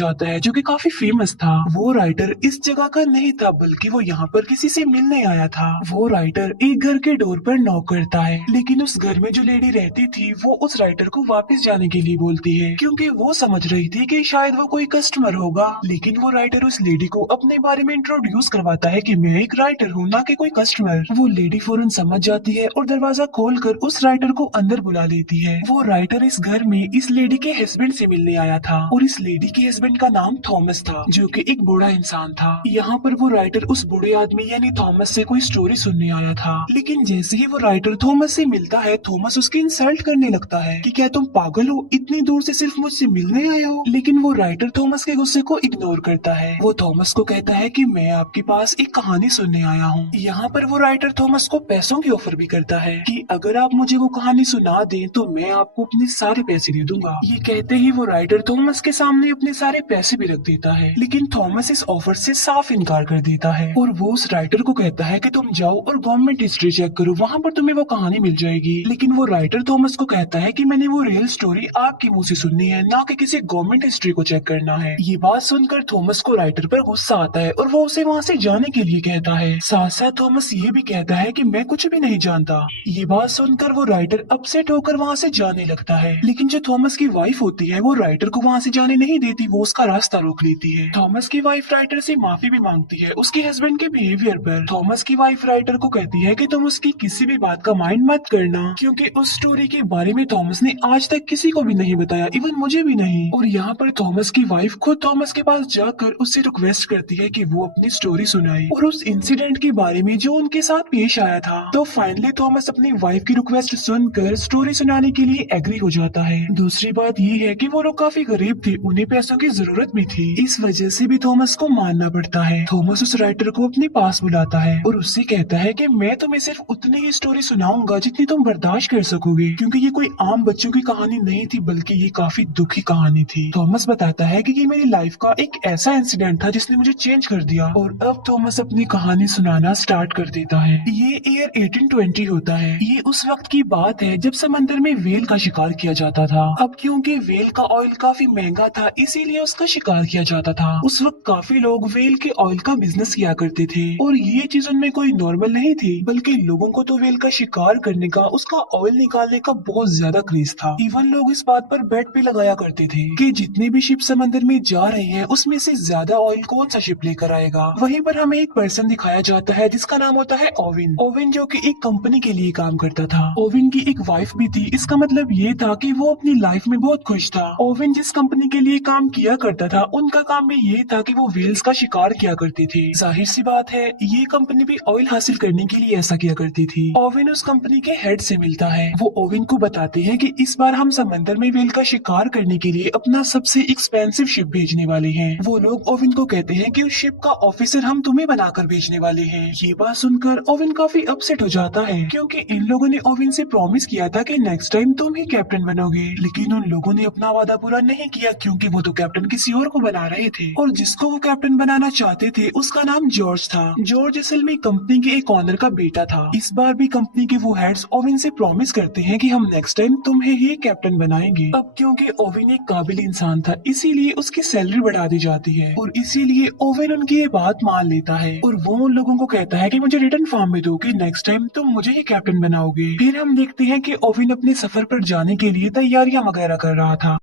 जाता है जो कि काफी फेमस था। वो राइटर इस जगह का नहीं था बल्कि वो यहाँ पर किसी से मिलने आया था। वो राइटर एक घर के डोर पर नॉक करता है, लेकिन उस घर में जो लेडी रहती थी वो उस राइटर को वापस जाने के लिए बोलती है क्योंकि वो समझ रही थी कि शायद वो कोई कस्टमर होगा। लेकिन वो राइटर उस लेडी को अपने बारे में इंट्रोड्यूस करवाता है कि मैं एक राइटर हूँ, ना कि कोई कस्टमर। वो लेडी फौरन समझ जाती है और दरवाजा खोलकर उस राइटर को अंदर बुला लेती है। वो राइटर इस घर में इस लेडी के हस्बैंड से मिलने आया था और इस लेडी के हस्बैंड का नाम थॉमस था जो कि एक बूढ़ा इंसान था। यहाँ पर वो राइटर उस बूढ़े आदमी यानी थॉमस से कोई स्टोरी सुनने आया था, लेकिन जैसे ही वो राइटर थॉमस से मिलता है थॉमस उसकी इंसल्ट करने लगता है कि क्या तुम पागल हो, इतनी दूर से सिर्फ मुझसे मिलने आए हो। लेकिन वो राइटर थॉमस के गुस्से को इग्नोर करता है। वो थॉमस को कहता है कि मैं आपके पास एक कहानी सुनने आया हूँ। यहाँ पर वो राइटर थॉमस को पैसों की ऑफर भी करता है कि अगर आप मुझे वो कहानी सुना दें तो मैं आपको अपने सारे पैसे दे दूंगा। ये कहते ही वो राइटर थॉमस के सामने अपने सारे पैसे भी रख देता है, लेकिन थॉमस इस ऑफर से साफ इनकार कर देता है और वो उस राइटर को कहता है कि तुम जाओ और गवर्नमेंट हिस्ट्री चेक करो, वहाँ पर तुम्हें वो कहानी मिल जाएगी। लेकिन वो राइटर थॉमस को कहता है कि मैंने वो रियल स्टोरी आपके मुंह से सुननी है, ना कि किसी गवर्नमेंट हिस्ट्री को चेक करना है। ये बात सुनकर थॉमस को राइटर पर गुस्सा आता है और वो उसे वहाँ से जाने के लिए कहता है। साथ साथ थॉमस ये भी कहता है कि मैं कुछ भी नहीं जानता। ये बात सुनकर वो राइटर अपसेट होकर वहाँ से जाने लगता है, लेकिन जो थॉमस की वाइफ होती है वो राइटर को वहाँ से जाने नहीं देती, वो उसका रास्ता रोक लेती है। थॉमस की वाइफ राइटर से माफी भी मांगती है उसके हस्बैंड के बिहेवियर पर। थॉमस की वाइफ राइटर को कहती है कि तुम उसकी किसी भी बात का माइंड मत करना क्योंकि उस स्टोरी के बारे में थॉमस ने आज तक किसी को भी नहीं बताया, इवन मुझे भी नहीं। और यहाँ पर थॉमस की वाइफ खुद थॉमस के पास जाकर उससे रिक्वेस्ट करती है कि वो अपनी स्टोरी सुनाए और उस इंसिडेंट के बारे में जो उनके साथ पेश आया था। तो फाइनली थॉमस अपनी वाइफ की रिक्वेस्ट सुनकर स्टोरी सुनाने के लिए एग्री हो जाता है। दूसरी बात ये है कि वो लोग काफी गरीब थे, उन्हें पैसों की जरूरत भी थी, इस वजह से भी थॉमस को मानना पड़ता है। थॉमस उस राइटर को अपने पास बुलाता है और उससे कहता है कि मैं तुम्हें सिर्फ उतनी ही स्टोरी सुनाऊंगा जितनी तुम बर्दाश्त कर सकोगे, क्योंकि ये कोई आम बच्चों की कहानी नहीं थी बल्कि ये काफी दुखी कहानी थी। थॉमस बताता है कि ये मेरी लाइफ का एक ऐसा इंसिडेंट था जिसने मुझे चेंज कर दिया। और अब थॉमस अपनी कहानी सुनाना स्टार्ट कर देता है। ये ईयर 1820 होता है। ये उस वक्त की बात है जब समंदर में वेल का शिकार किया जाता था। अब क्योंकि वेल का ऑयल काफी महंगा था इसीलिए उसका शिकार किया जाता था। उस वक्त काफी लोग वेल के ऑयल का बिजनेस किया करते थे और ये चीज उनमें कोई नॉर्मल नहीं थी, बल्कि लोगों को तो वेल का शिकार करने का, उसका ऑयल निकालने का बहुत ज्यादा क्रेज था। इवन लोग इस बात पर बेट भी लगाया करते थे कि जितने भी शिप समंदर में जा रहे हैं उसमें से ज्यादा ऑयल कौन सा शिप लेकर आएगा। वहीं पर हमें एक पर्सन दिखाया जाता है जिसका नाम होता है ओविन। ओविन जो कि एक कंपनी के लिए काम करता था। ओविन की एक वाइफ भी थी, इसका मतलब ये था कि वो अपनी लाइफ में बहुत खुश था। ओविन जिस कंपनी के लिए काम किया करता था उनका काम भी ये था कि वो वेल्स का शिकार किया करते थे। जाहिर सी बात है ये कंपनी भी ऑयल हासिल करने के लिए ऐसा किया करती थी। ओविन उस कंपनी के हेड से मिलता है। वो ओविन को बताते हैं कि इस बार हम समंदर में वेल का शिकार करने के लिए अपना सबसे एक्सपेंसिव शिप भेजने वाले हैं। वो लोग ओविन को कहते हैं कि उस शिप का ऑफिसर हम तुम्हें बनाकर भेजने वाले हैं। ये बात सुनकर ओविन काफी अपसेट हो जाता है क्योंकि इन लोगों ने ओविन से प्रॉमिस किया था कि नेक्स्ट टाइम तुम ही कैप्टन बनोगे, लेकिन उन लोगों ने अपना वादा पूरा नहीं किया क्योंकि वो तो कैप्टन किसी और को बना रहे थे और जिसको वो कैप्टन बनाना चाहते थे उसका नाम जॉर्ज था। जॉर्ज असल में कंपनी के एक ऑनर का बेटा था। इस बार भी कंपनी के वो हेड्स ओविन से प्रॉमिस करते हैं कि हम नेक्स्ट टाइम तुम्हें ही कैप्टन बनाएंगे। अब क्योंकि ओविन एक काबिल इंसान था इसीलिए उसकी सैलरी बढ़ा दी जाती है और इसीलिए ओविन उनकी ये बात मान लेता है और वो उन लोगों को कहता है कि मुझे रिटर्न फॉर्म में दो कि नेक्स्ट टाइम तुम मुझे ही कैप्टन बनाओगे। फिर हम देखते हैं कि ओविन अपने सफर पर जाने के लिए तैयारियां वगैरह कर रहा था।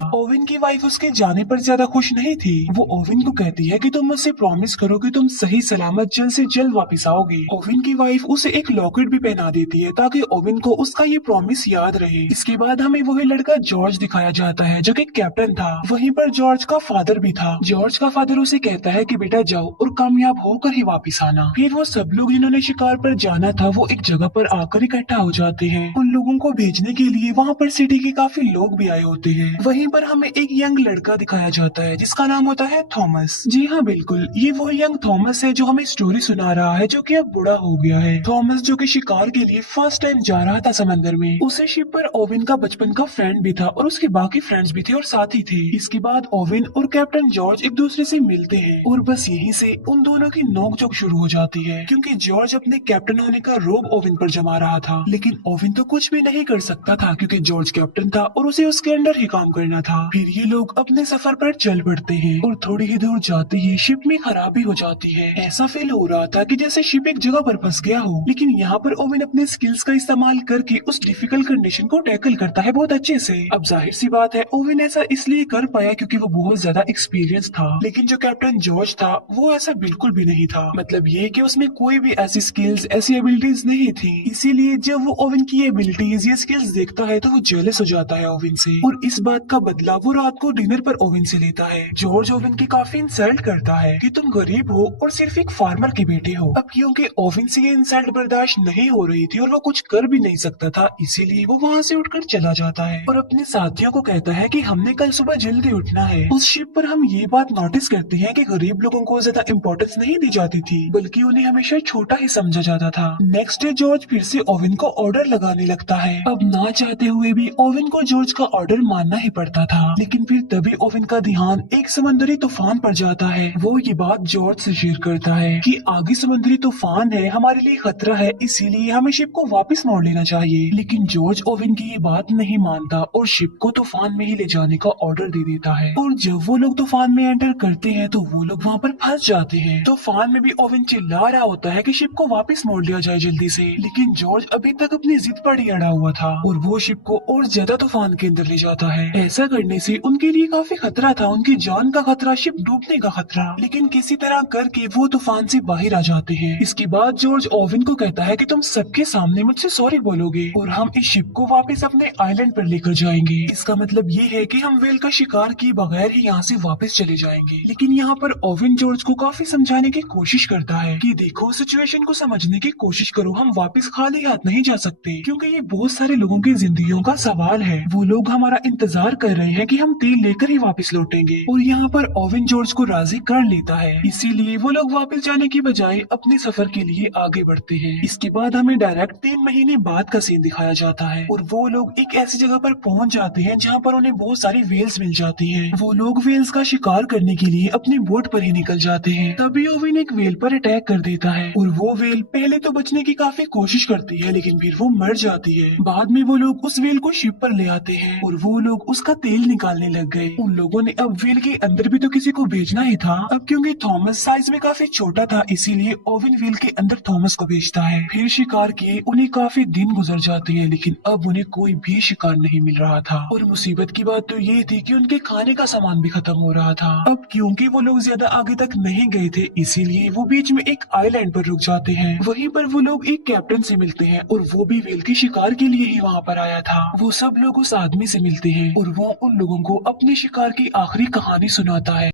ओविन की वाइफ उसके जाने पर ज्यादा खुश नहीं थी। वो ओविन को कहती है कि तुम मुझसे प्रॉमिस करो कि तुम सही सलामत जल्द से जल्द वापस आओगे। ओविन की वाइफ उसे एक लॉकेट भी पहना देती है ताकि ओविन को उसका ये प्रॉमिस याद रहे। इसके बाद हमें वही लड़का जॉर्ज दिखाया जाता है जो कि कैप्टन था। वहीं पर जॉर्ज का फादर भी था। जॉर्ज का फादर उसे कहता है कि बेटा जाओ और कामयाब होकर ही वापस आना। फिर वो सब लोग जिन्होंने शिकार पर जाना था वो एक जगह पर आकर इकट्ठा हो जाते हैं। उन लोगों को भेजने के लिए वहाँ पर सिटी के काफी लोग भी आए होते हैं। वहीं पर हमें एक यंग लड़का दिखाया जाता है जिसका नाम होता है थॉमस। जी हाँ बिल्कुल, ये वो यंग थॉमस है जो हमें स्टोरी सुना रहा है जो कि अब बूढ़ा हो गया है। थॉमस जो कि शिकार के लिए फर्स्ट टाइम जा रहा था समंदर में। उसे शिप पर ओविन का बचपन का फ्रेंड भी था और उसके बाकी फ्रेंड्स भी थे और साथी थे। इसके बाद ओविन और कैप्टन जॉर्ज एक दूसरे से मिलते हैं और बस यहीं से उन दोनों की नोकझोंक शुरू हो जाती है क्योंकि जॉर्ज अपने कैप्टन होने का रोब ओविन पर जमा रहा था, लेकिन ओविन तो कुछ भी नहीं कर सकता था क्योंकि जॉर्ज कैप्टन था और उसे उसके अंडर ही काम करना लेना था। फिर ये लोग अपने सफर पर चल पड़ते हैं और थोड़ी ही दूर जाते ही शिप में खराबी हो जाती है। ऐसा फील हो रहा था कि जैसे शिप एक जगह पर फंस गया हो, लेकिन यहाँ पर ओवेन अपने स्किल्स का इस्तेमाल करके उस डिफिकल्ट कंडीशन को टैकल करता है बहुत अच्छे से। अब जाहिर सी बात है ओवेन ऐसा इसलिए कर पाया क्योंकि वो बहुत ज्यादा एक्सपीरियंस था, लेकिन जो कैप्टन जॉर्ज था वो ऐसा बिल्कुल भी नहीं था। मतलब ये कि उसमें कोई भी ऐसी स्किल्स ऐसी एबिलिटीज नहीं थी, इसीलिए जब वो ओवेन की एबिलिटीज या स्किल्स देखता है तो वो जेलस हो जाता है ओवेन से, और इस बात का बदला वो रात को डिनर पर ओवेन से लेता है। जॉर्ज ओवेन की काफी इंसल्ट करता है कि तुम गरीब हो और सिर्फ एक फार्मर के बेटे हो। अब क्योंकि ओवेन से ये इंसल्ट बर्दाश्त नहीं हो रही थी और वो कुछ कर भी नहीं सकता था, इसीलिए वो वहाँ से उठकर चला जाता है और अपने साथियों को कहता है कि हमने कल सुबह जल्दी उठना है। उस शिप पर हम ये बात नोटिस करते हैं कि गरीब लोगों को ज्यादा इम्पोर्टेंस नहीं दी जाती थी, बल्कि उन्हें हमेशा छोटा ही समझा जाता था। नेक्स्ट डे जॉर्ज फिर से ओवेन को ऑर्डर लगाने लगता है। अब ना चाहते हुए भी ओवेन को जॉर्ज का ऑर्डर मानना ही पड़ता था, लेकिन फिर तभी ओवेन का ध्यान एक समुद्री तूफान पर जाता है। वो ये बात जॉर्ज से शेयर करता है कि आगे समुद्री तूफान है, हमारे लिए खतरा है, इसीलिए हमें शिप को वापस मोड़ लेना चाहिए। लेकिन जॉर्ज ओवेन की ये बात नहीं मानता और शिप को तूफान में ही ले जाने का ऑर्डर दे देता है। और जब वो लोग तूफान में एंटर करते हैं तो वो लोग वहाँ पर फंस जाते हैं। तूफान में भी ओवेन चिल्ला रहा होता है कि शिप को वापस मोड़ लिया जाए जल्दी से, लेकिन जॉर्ज अभी तक अपनी जिद पर ही अड़ा हुआ था और वो शिप को और ज्यादा तूफान के अंदर ले जाता है। ऐसा करने से उनके लिए काफी खतरा था, उनकी जान का खतरा, शिप डूबने का खतरा, लेकिन किसी तरह करके वो तूफान से बाहर आ जाते हैं। इसके बाद जॉर्ज ओवेन को कहता है कि तुम सबके सामने मुझसे सॉरी बोलोगे और हम इस शिप को वापस अपने आइलैंड पर लेकर जाएंगे। इसका मतलब ये है कि हम वेल का शिकार किए बगैर ही यहाँ से वापस चले जाएंगे। लेकिन यहाँ पर ओवेन जॉर्ज को काफी समझाने की कोशिश करता है कि देखो, सिचुएशन को समझने की कोशिश करो, हम वापस खाली हाथ नहीं जा सकते क्योंकि ये बहुत सारे लोगों की जिंदगियों का सवाल है। वो लोग हमारा इंतजार कर रहे हैं कि हम तेल लेकर ही वापस लौटेंगे। और यहाँ पर ओवेन जॉर्ज को राजी कर लेता है, इसीलिए वो लोग वापस जाने की बजाय अपने सफर के लिए आगे बढ़ते हैं। इसके बाद हमें डायरेक्ट 3 महीने बाद का सीन दिखाया जाता है और वो लोग एक ऐसी जगह पर पहुंच जाते हैं जहाँ पर उन्हें बहुत सारी वेल्स मिल जाती हैं। वो लोग वेल्स का शिकार करने के लिए अपनी बोट पर ही निकल जाते हैं। तभी ओवेन एक वेल पर अटैक कर देता है और वो वेल पहले तो बचने की काफी कोशिश करती है, लेकिन फिर वो मर जाती है। बाद में वो लोग उस वेल को शिप पर ले आते हैं और वो लोग उसका तेल निकालने लग गए। उन लोगों ने अब वेल के अंदर भी तो किसी को भेजना ही था। अब क्योंकि थॉमस साइज में काफी छोटा था, इसीलिए ओवेन वेल के अंदर थॉमस को भेजता है। फिर शिकार किए उन्हें काफी दिन गुजर जाते हैं, लेकिन अब उन्हें कोई भी शिकार नहीं मिल रहा था। और मुसीबत की बात तो ये थी कि उनके खाने का सामान भी खत्म हो रहा था। अब क्योंकि वो लोग ज्यादा आगे तक नहीं गए थे, इसीलिए वो बीच में एक आइलैंड पर रुक जाते हैं। वहीं पर वो लोग एक कैप्टन से मिलते हैं और वो भी वेल के शिकार के लिए ही वहाँ पर आया था। वो सब लोग उस आदमी से मिलते हैं और वो उन लोगों को अपने शिकार की आखिरी कहानी सुनाता है।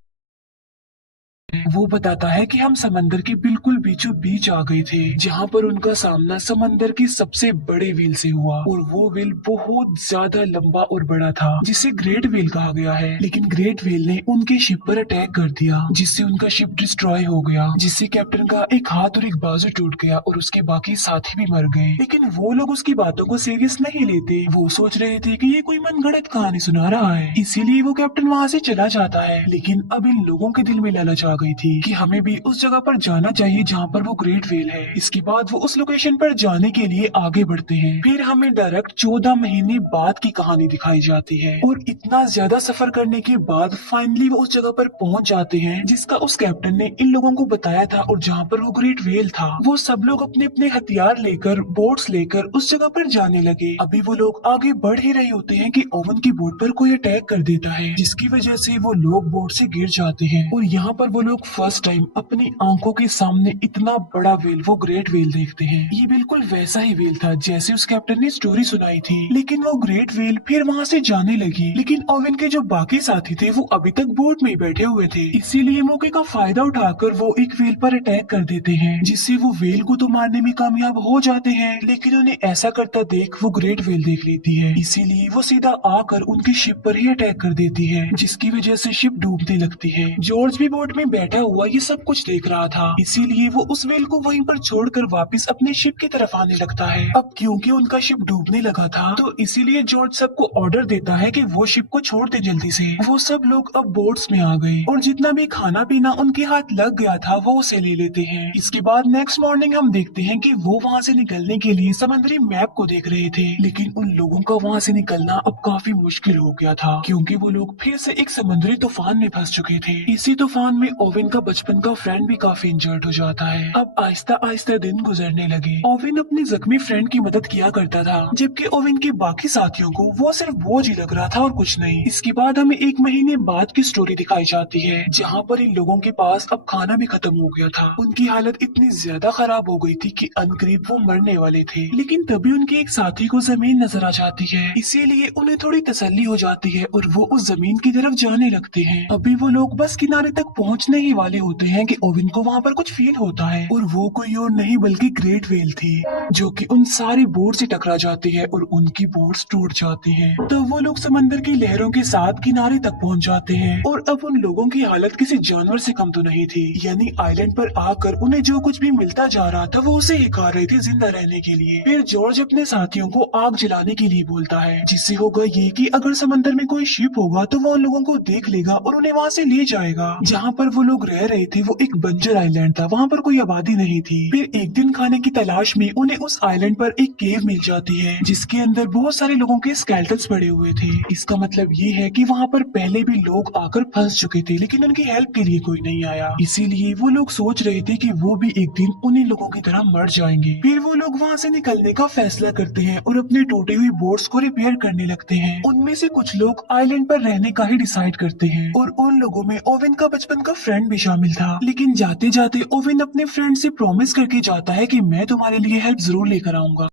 वो बताता है कि हम समंदर के बिल्कुल बीचों बीच आ गए थे, जहाँ पर उनका सामना समंदर की सबसे बड़े व्हेल से हुआ और वो व्हेल बहुत ज्यादा लंबा और बड़ा था, जिसे ग्रेट व्हेल कहा गया है। लेकिन ग्रेट व्हेल ने उनके शिप पर अटैक कर दिया, जिससे उनका शिप डिस्ट्रॉय हो गया, जिससे कैप्टन का एक हाथ और एक बाजू टूट गया और उसके बाकी साथी भी मर गए। लेकिन वो लोग उसकी बातों को सीरियस नहीं लेते। वो सोच रहे थे कि ये कोई मनगढ़ंत कहानी सुना रहा है, इसीलिए वो कैप्टन वहाँ से चला जाता है। लेकिन अब इन लोगों के दिल में लालच आ गई थी कि हमें भी उस जगह पर जाना चाहिए जहाँ पर वो ग्रेट व्हेल है। इसके बाद वो उस लोकेशन पर जाने के लिए आगे बढ़ते हैं। फिर हमें डायरेक्ट 14 महीने बाद की कहानी दिखाई जाती है और इतना ज्यादा सफर करने के बाद फाइनली वो उस जगह पर पहुंच जाते हैं जिसका उस कैप्टन ने इन लोगों को बताया था। और जहाँ पर वो ग्रेट व्हेल था, वो सब लोग अपने अपने हथियार लेकर, बोट्स लेकर उस जगह पर जाने लगे। अभी वो लोग आगे बढ़ ही रहे होते हैं कि ओवन की बोट पर कोई अटैक कर देता है, जिसकी वजह से वो लोग बोट से गिर जाते हैं। और यहाँ पर वो लोग फर्स्ट टाइम अपनी आंखों के सामने इतना बड़ा व्हेल, वो ग्रेट व्हेल देखते हैं। ये बिल्कुल वैसा ही व्हेल था जैसे उस कैप्टन ने स्टोरी सुनाई थी। लेकिन वो ग्रेट व्हेल फिर वहाँ से जाने लगी, लेकिन ओवेन के जो बाकी साथी थे वो अभी तक बोट में ही बैठे हुए थे। इसीलिए मौके का फायदा उठाकर वो एक व्हेल पर अटैक कर देते हैं, जिससे वो व्हेल को तो मारने में कामयाब हो जाते हैं। लेकिन उन्हें ऐसा करता देख वो ग्रेट व्हेल देख लेती है, इसीलिए वो सीधा आकर उनकी शिप पर ही अटैक कर देती है, जिसकी वजह से शिप डूबने लगती है। जॉर्ज भी बोट में बैठा बैठा हुआ ये सब कुछ देख रहा था, इसीलिए वो उस व्हेल को वहीं पर छोड़कर वापस अपने शिप की तरफ आने लगता है। अब क्योंकि उनका शिप डूबने लगा था तो इसीलिए जॉर्ज सबको ऑर्डर देता है कि वो शिप को छोड़ दे जल्दी से। वो सब लोग अब बोट्स में आ गए और जितना भी खाना पीना उनके हाथ लग गया था वो उसे ले लेते हैं। इसके बाद नेक्स्ट मॉर्निंग हम देखते हैं कि वो वहाँ से निकलने के लिए समुद्री मैप को देख रहे थे, लेकिन उन लोगों का वहाँ से निकलना अब काफी मुश्किल हो गया था क्योंकि वो लोग फिर से एक समुद्री तूफान में फंस चुके थे। इसी तूफान में ओवेन का बचपन का फ्रेंड भी काफी इंजर्ड हो जाता है। अब आहिस्ता आहिस्ता दिन गुजरने लगे। ओवेन अपनी जख्मी फ्रेंड की मदद किया करता था, जबकि ओवेन के बाकी साथियों को वो सिर्फ बोझ ही लग रहा था और कुछ नहीं। इसके बाद हमें 1 महीने बाद की स्टोरी दिखाई जाती है, जहाँ पर इन लोगों के पास अब खाना भी खत्म हो गया था। उनकी हालत इतनी ज्यादा खराब हो गई थी कि अनकरीब वो मरने वाले थे, लेकिन तभी उनके एक साथी को जमीन नजर आ जाती है, इसीलिए उन्हें थोड़ी तसल्ली हो जाती है और वो उस जमीन की तरफ जाने लगते हैं। अभी वो लोग बस किनारे तक पहुँचने ही वाले होते हैं कि ओवेन को वहाँ पर कुछ फील होता है और वो कोई और नहीं बल्कि ग्रेट व्हेल थी, जो कि उन सारी बोट से टकरा जाती है और उनकी बोट्स टूट जाती हैं। तो वो लोग समंदर की लहरों के साथ किनारे तक पहुंच जाते हैं और अब उन लोगों की हालत किसी जानवर से कम तो नहीं थी, यानी आइलैंड पर आकर उन्हें जो कुछ भी मिलता जा रहा था वो उसे ही खा रहे थे जिंदा रहने के लिए। फिर जॉर्ज अपने साथियों को आग जलाने के लिए बोलता है, जिससे होगा ये कि अगर समंदर में कोई शिप होगा तो वो उन लोगों को देख लेगा और उन्हें वहाँ से ले जाएगा। जहाँ पर वो लोग रह रहे थे वो एक बंजर आइलैंड था, वहाँ पर कोई आबादी नहीं थी। फिर एक दिन खाने की तलाश में उन्हें उस आइलैंड पर एक केव मिल जाती है, जिसके अंदर बहुत सारे लोगों के स्केलेटन्स पड़े हुए थे। इसका मतलब ये है कि वहाँ पर पहले भी लोग आकर फंस चुके थे, लेकिन उनकी हेल्प के लिए कोई नहीं आया। इसीलिए वो लोग सोच रहे थे कि वो भी एक दिन उन्हीं लोगों की तरह मर जाएंगे। फिर वो लोग वहाँ से निकलने का फैसला करते हैं और अपने टूटी हुई बोट्स को रिपेयर करने लगते हैं। उनमें से कुछ लोग आइलैंड पर रहने का ही डिसाइड करते हैं और उन लोगों में ओवेन का बचपन का फ्रेंड भी शामिल था। लेकिन जाते जाते ओवेन अपने फ्रेंड से प्रॉमिस करके जाता है कि मैं तुम्हारे लिए हेल्प जरूर लेकर आऊंगा।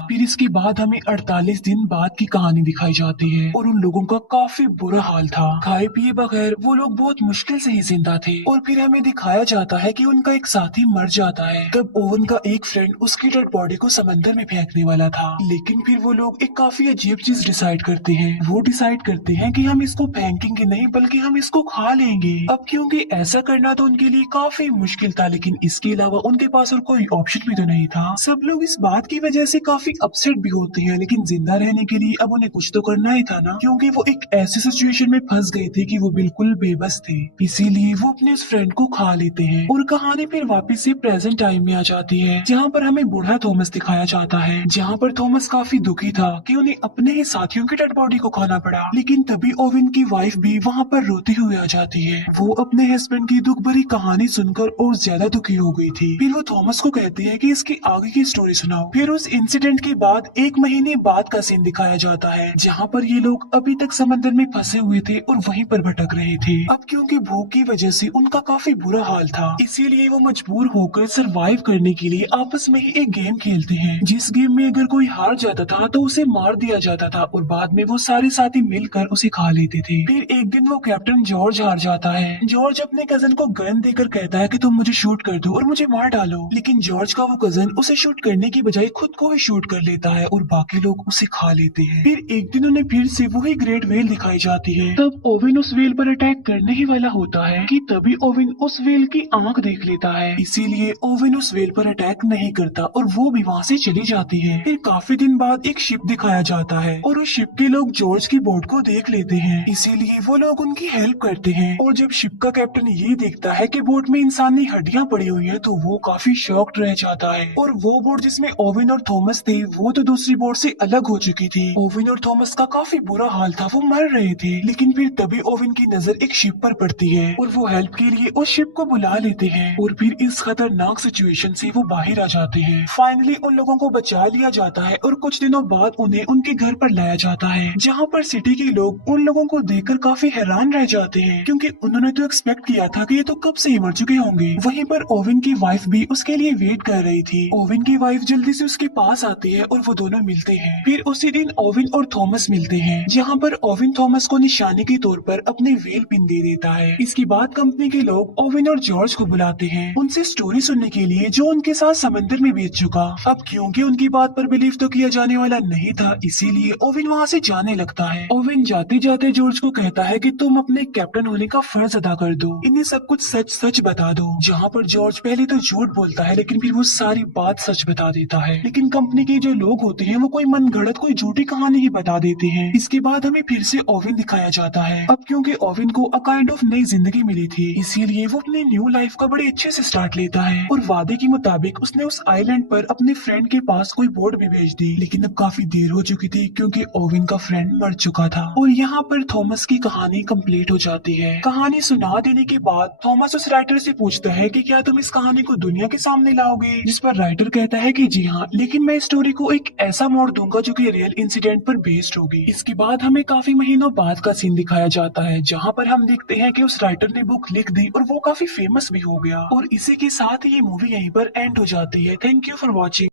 फिर इसके बाद हमें 48 दिन बाद की कहानी दिखाई जाती है और उन लोगों का काफी बुरा हाल था। खाए पिए बगैर वो लोग बहुत मुश्किल से ही जिंदा थे और फिर हमें दिखाया जाता है कि उनका एक साथी मर जाता है। तब ओवन का एक फ्रेंड उसकी डेड बॉडी को समंदर में फेंकने वाला था, लेकिन फिर वो लोग एक काफी अजीब चीज डिसाइड करते हैं। वो डिसाइड करते हैं कि हम इसको फेंकेंगे नहीं बल्कि हम इसको खा लेंगे। अब क्योंकि ऐसा करना तो उनके लिए काफी मुश्किल था, लेकिन इसके अलावा उनके पास और कोई ऑप्शन भी तो नहीं था। सब लोग इस बात की वजह से काफी अपसेट भी होते हैं, लेकिन जिंदा रहने के लिए अब उन्हें कुछ तो करना ही था ना, क्योंकि वो एक ऐसी सिचुएशन में फंस गए थे कि वो बिल्कुल बेबस थे। इसीलिए वो अपने उस फ्रेंड को खा लेते हैं और कहानी फिर वापस से प्रेजेंट टाइम में आ जाती है, जहाँ पर हमें बूढ़ा थॉमस दिखाया जाता है। जहाँ पर थॉमस काफी दुखी था कि उन्हें अपने ही साथियों की डेड बॉडी को खाना पड़ा। लेकिन तभी ओवेन की वाइफ भी वहाँ पर रोती हुई आ जाती है। वो अपने हस्बैंड की दुख भरी कहानी सुनकर और ज्यादा दुखी हो गई थी। फिर वो थॉमस को कहती है कि इसकी आगे की स्टोरी सुनाओ। फिर उस इंसिडेंट के बाद 1 महीने बाद का सीन दिखाया जाता है, जहाँ पर ये लोग अभी तक समंदर में फंसे हुए थे और वहीं पर भटक रहे थे। अब क्योंकि भूख की वजह से उनका काफी बुरा हाल था, इसीलिए वो मजबूर होकर सरवाइव करने के लिए आपस में ही एक गेम खेलते हैं, जिस गेम में अगर कोई हार जाता था तो उसे मार दिया जाता था और बाद में वो सारे साथी मिलकर उसे खा लेते थे। फिर एक दिन वो कैप्टन जॉर्ज हार जाता है। जॉर्ज अपने कजन को गन देकर कहता है कि तुम मुझे शूट कर दो और मुझे मार डालो, लेकिन जॉर्ज का वो कजन उसे शूट करने की बजाय खुद को ही शूट कर लेता है और बाकी लोग उसे खा लेते हैं। फिर एक दिन उन्हें फिर से वही ग्रेट व्हेल दिखाई जाती है। तब ओवेन उस व्हेल पर अटैक करने ही वाला होता है कि तभी ओवेन उस व्हेल की आंख देख लेता है, इसीलिए ओवेन उस व्हेल पर अटैक नहीं करता और वो भी वहाँ से चली जाती है। फिर काफी दिन बाद एक शिप दिखाया जाता है और उस शिप के लोग जॉर्ज की बोट को देख लेते हैं, इसीलिए वो लोग उनकी हेल्प करते हैं। और जब शिप का कैप्टन ये देखता है कि बोट में इंसानी हड्डियां पड़ी हुई है तो वो काफी शॉक्ड रह जाता है। और वो बोट जिसमें ओवेन और थॉमस थे वो तो दूसरी बोट से अलग हो चुकी थी। ओवेन और थॉमस का काफी बुरा हाल था, वो मर रहे थे। लेकिन फिर तभी ओवेन की नजर एक शिप पर पड़ती है और वो हेल्प के लिए उस शिप को बुला लेते हैं और फिर इस खतरनाक सिचुएशन से वो बाहर आ जाते हैं। फाइनली उन लोगों को बचा लिया जाता है और कुछ दिनों बाद उन्हें उनके घर पर लाया जाता है, जहाँ पर सिटी के लोग उन लोगों को देखकर काफी हैरान रह जाते हैं, क्योंकि उन्होंने तो एक्सपेक्ट किया था कि ये तो कब से ही मर चुके होंगे। वहीं पर ओवेन की वाइफ भी उसके लिए वेट कर रही थी। ओवेन की वाइफ जल्दी से उसके पास आती होती है और वो दोनों मिलते हैं। फिर उसी दिन ओविन और थॉमस मिलते हैं, जहाँ पर ओविन थॉमस को निशानी के तौर पर अपने व्हेल पिन दे देता है। इसके बाद कंपनी के लोग ओविन और जॉर्ज को बुलाते हैं उनसे स्टोरी सुनने के लिए जो उनके साथ समंदर में बीत चुका। अब क्योंकि उनकी बात पर बिलीव तो किया जाने वाला नहीं था, इसीलिए ओविन वहाँ से जाने लगता है। ओविन जाते जाते जॉर्ज को कहता है कि तुम अपने कैप्टन होने का फर्ज अदा कर दो, इन्हें सब कुछ सच सच बता दो। जहाँ पर जॉर्ज पहले तो झूठ बोलता है, लेकिन फिर वो सारी बात सच बता देता है। लेकिन कंपनी के जो लोग होते हैं वो कोई मनगढ़ंत कोई झूठी कहानी ही बता देते हैं। इसके बाद हमें फिर से ओविन दिखाया जाता है। अब क्योंकि ओविन को अ काइंड ऑफ नई जिंदगी मिली थी, इसीलिए वो अपनी न्यू लाइफ का बड़े अच्छे से स्टार्ट लेता है और वादे के मुताबिक उसने उस आइलैंड पर अपने फ्रेंड के पास कोई बोट भी भेज दी। लेकिन अब काफी देर हो चुकी थी क्योंकि ओविन का फ्रेंड मर चुका था। और यहाँ पर थॉमस की कहानी कंप्लीट हो जाती है। कहानी सुना देने के बाद थॉमस उस राइटर से पूछता है कि क्या तुम इस कहानी को दुनिया के सामने लाओगे, जिस पर राइटर कहता है कि जी हाँ, लेकिन मैं स्टोरी को एक ऐसा मोड़ दूंगा जो कि रियल इंसिडेंट पर बेस्ड होगी। इसके बाद हमें काफी महीनों बाद का सीन दिखाया जाता है, जहाँ पर हम देखते हैं कि उस राइटर ने बुक लिख दी और वो काफी फेमस भी हो गया। और इसी के साथ ये मूवी यहीं पर एंड हो जाती है। Thank you for watching.